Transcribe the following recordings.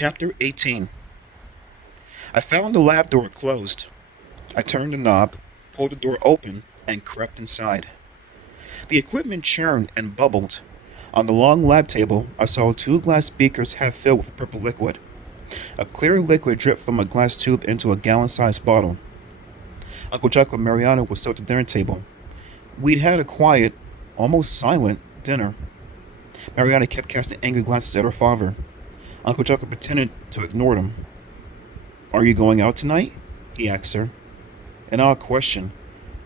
Chapter 18. I found the lab door closed. I turned the knob, pulled the door open, and crept inside. The equipment churned and bubbled. On the long lab table, I saw two glass beakers half filled with purple liquid. A clear liquid dripped from a glass tube into a gallon-sized bottle. Uncle Jekyll and Mariana were still at the dinner table. We'd had a quiet, almost silent, dinner. Mariana kept casting angry glances at her father. Uncle Jekyll pretended to ignore them. "Are you going out tonight?" he asked her. An odd question.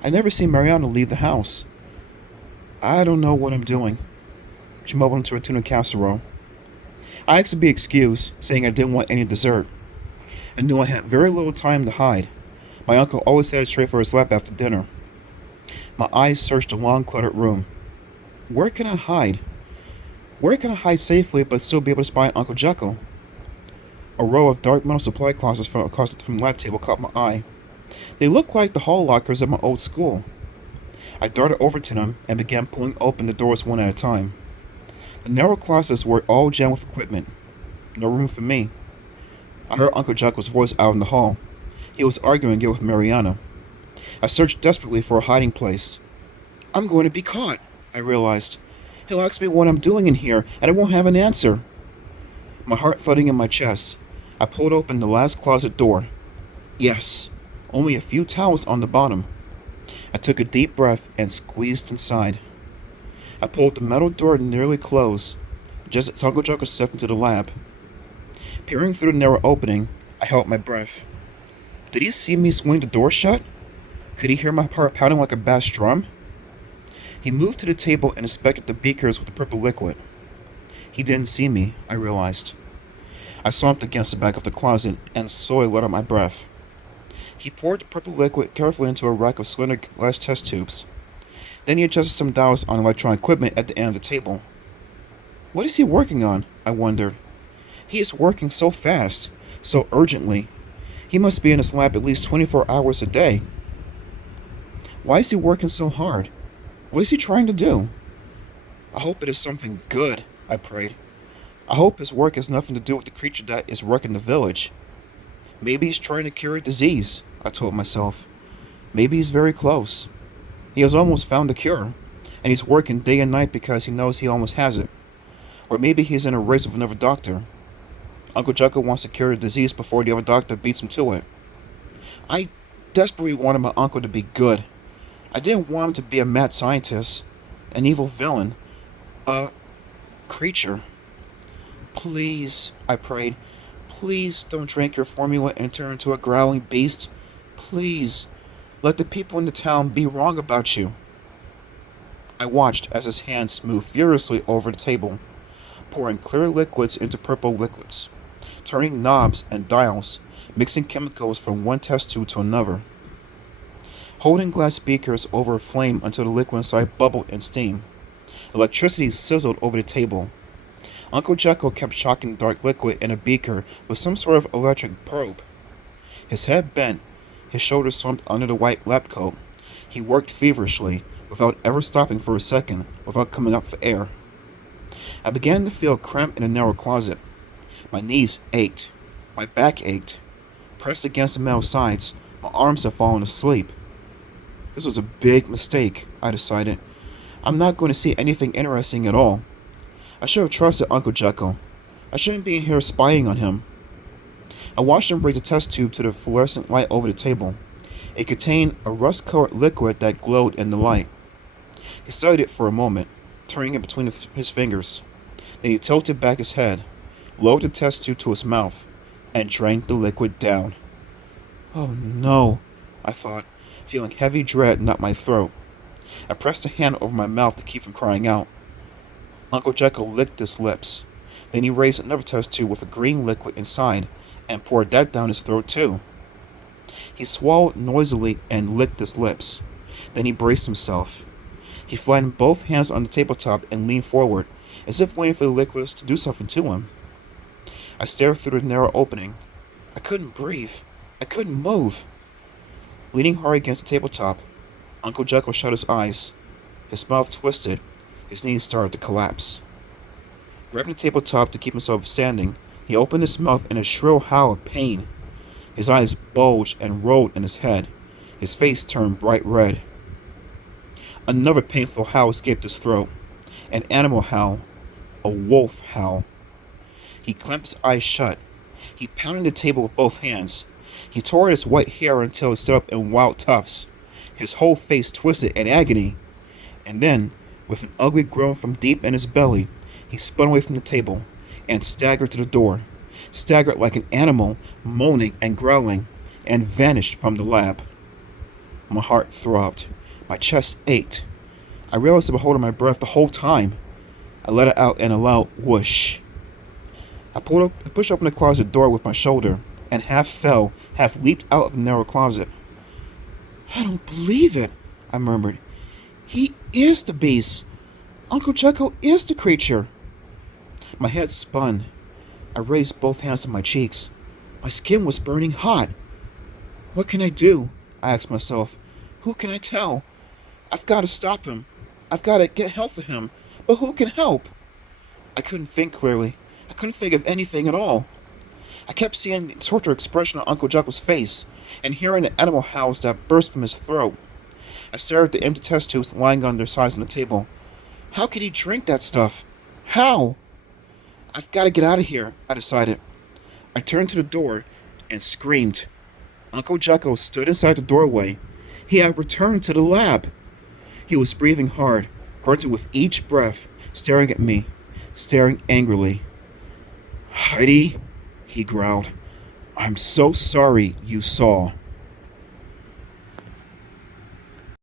I'd never seen Mariana leave the house. "I don't know what I'm doing," she mumbled into her tuna casserole. I asked to be excused, saying I didn't want any dessert. I knew I had very little time to hide. My uncle always headed straight for his lap after dinner. My eyes searched the long, cluttered room. Where can I hide? Where can I hide safely but still be able to spy Uncle Jekyll? A row of dark metal supply closets from across the lab table caught my eye. They looked like the hall lockers at my old school. I darted over to them and began pulling open the doors one at a time. The narrow closets were all jammed with equipment. No room for me. I heard Uncle Jekyll's voice out in the hall. He was arguing again with Mariana. I searched desperately for a hiding place. I'm going to be caught, I realized. He'll ask me what I'm doing in here, and I won't have an answer. My heart thudding in my chest, I pulled open the last closet door. Yes, only a few towels on the bottom. I took a deep breath and squeezed inside. I pulled the metal door nearly closed, just as Uncle Jekyll stepped into the lab. Peering through the narrow opening, I held my breath. Did he see me swing the door shut? Could he hear my heart pounding like a bass drum? He moved to the table and inspected the beakers with the purple liquid. He didn't see me, I realized. I slumped against the back of the closet and slowly let out my breath. He poured the purple liquid carefully into a rack of slender glass test tubes. Then he adjusted some dials on electronic equipment at the end of the table. What is he working on? I wondered. He is working so fast, so urgently. He must be in his lab at least 24 hours a day. Why is he working so hard? What is he trying to do? I hope it is something good, I prayed. I hope his work has nothing to do with the creature that is wrecking the village. Maybe he's trying to cure a disease, I told myself. Maybe he's very close. He has almost found the cure, and he's working day and night because he knows he almost has it. Or maybe he's in a race with another doctor. Uncle Jekyll wants to cure a disease before the other doctor beats him to it. I desperately wanted my uncle to be good. I didn't want him to be a mad scientist, an evil villain, a creature. Please, I prayed, please don't drink your formula and turn into a growling beast. Please, let the people in the town be wrong about you. I watched as his hands moved furiously over the table, pouring clear liquids into purple liquids, turning knobs and dials, mixing chemicals from one test tube to another. Holding glass beakers over a flame until the liquid inside bubbled and steamed. Electricity sizzled over the table. Uncle Jekyll kept shocking the dark liquid in a beaker with some sort of electric probe. His head bent, his shoulders slumped under the white lab coat. He worked feverishly, without ever stopping for a second, without coming up for air. I began to feel cramped in a narrow closet. My knees ached. My back ached. Pressed against the metal sides, my arms had fallen asleep. This was a big mistake, I decided. I'm not going to see anything interesting at all. I should have trusted Uncle Jekyll. I shouldn't be in here spying on him. I watched him bring the test tube to the fluorescent light over the table. It contained a rust-colored liquid that glowed in the light. He studied it for a moment, turning it between his fingers. Then he tilted back his head, lowered the test tube to his mouth, and drank the liquid down. Oh no, I thought, feeling heavy dread knot my throat. I pressed a hand over my mouth to keep from crying out. Uncle Jekyll licked his lips. Then he raised another test tube with a green liquid inside and poured that down his throat too. He swallowed noisily and licked his lips. Then he braced himself. He flattened both hands on the tabletop and leaned forward, as if waiting for the liquids to do something to him. I stared through the narrow opening. I couldn't breathe. I couldn't move. Leaning hard against the tabletop, Uncle Jekyll shut his eyes. His mouth twisted. His knees started to collapse. Grabbing the tabletop to keep himself standing, He opened his mouth in a shrill howl of pain. His eyes bulged and rolled in his head. His face turned bright red. Another painful howl escaped his throat. An animal howl. A wolf howl. He clamped his eyes shut. He pounded the table with both hands. He tore at his white hair until it stood up in wild tufts. His whole face twisted in agony. And then, with an ugly groan from deep in his belly, he spun away from the table and staggered to the door. Staggered like an animal, moaning and growling, and vanished from the lab. My heart throbbed. My chest ached. I realized I was holding my breath the whole time. I let it out in a loud whoosh. I pushed open the closet door with my shoulder, and half fell, half leaped out of the narrow closet. I don't believe it, I murmured. He is the beast. Uncle Jekyll is the creature. My head spun. I raised both hands to my cheeks. My skin was burning hot. What can I do? I asked myself. Who can I tell? I've got to stop him. I've got to get help for him. But who can help? I couldn't think clearly. I couldn't think of anything at all. I kept seeing the tortured expression on Uncle Jekyll's face and hearing the animal howls that burst from his throat. I stared at the empty test tubes lying on their sides on the table. How could he drink that stuff? How? I've got to get out of here, I decided. I turned to the door and screamed. Uncle Jekyll stood inside the doorway. He had returned to the lab. He was breathing hard, grunting with each breath, staring at me, staring angrily. Heidi, he growled, I'm so sorry you saw.